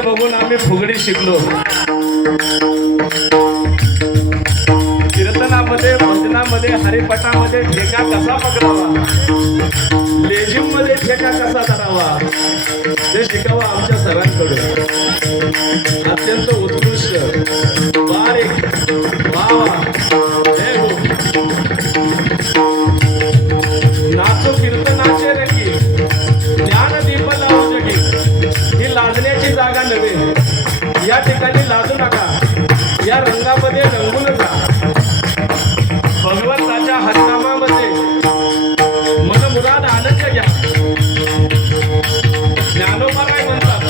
बघून आम्ही फुगडी शिकलो. कीर्तनामध्ये, भजनामध्ये, हरिपटामध्ये ठेका कसा पकडावा, लेझिम मध्ये ठेका कसा धरावा ते शिकावं आमच्या सरांकडून. अत्यंत उत्कृष्ट, बारीक, वावा, जय हो. नाचो कीर्तनाचे रंगी, ज्ञानदीप लावू जगी. ही लाजण्याची जागा नव्हे. या ठिकाणी लाजू नका. या रंगामध्ये रंगून जा. भगवंताच्या हरिनामामध्ये मनमुराद आनंद घ्या. ज्ञानोबा काय म्हणतात,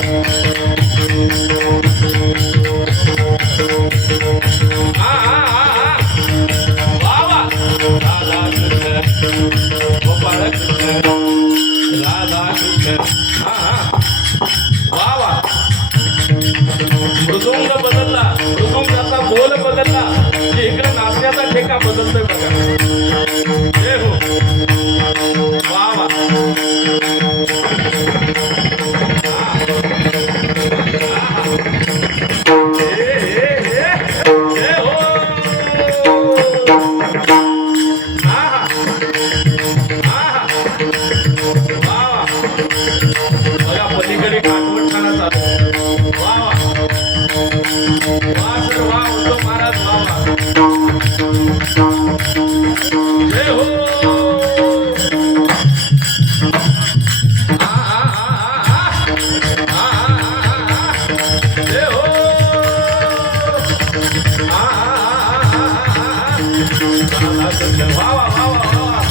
वा वा, राधा कृष्ण गोपाळ कृष्ण, राधा कृष्ण, वा वा. मृदुंग बदलला, मृदुंगाचा बोल बदलला की इकडे नाचण्याचा ठेका बदलतोय बघा. जय हो, वा वा. जय हो, वा वा. बघा पलीकडे काठवट खाना चालू. वा वा, वा सर वा. उद्धव महाराज वा वा. जय हो. जय हो. वा वा वा वा वा.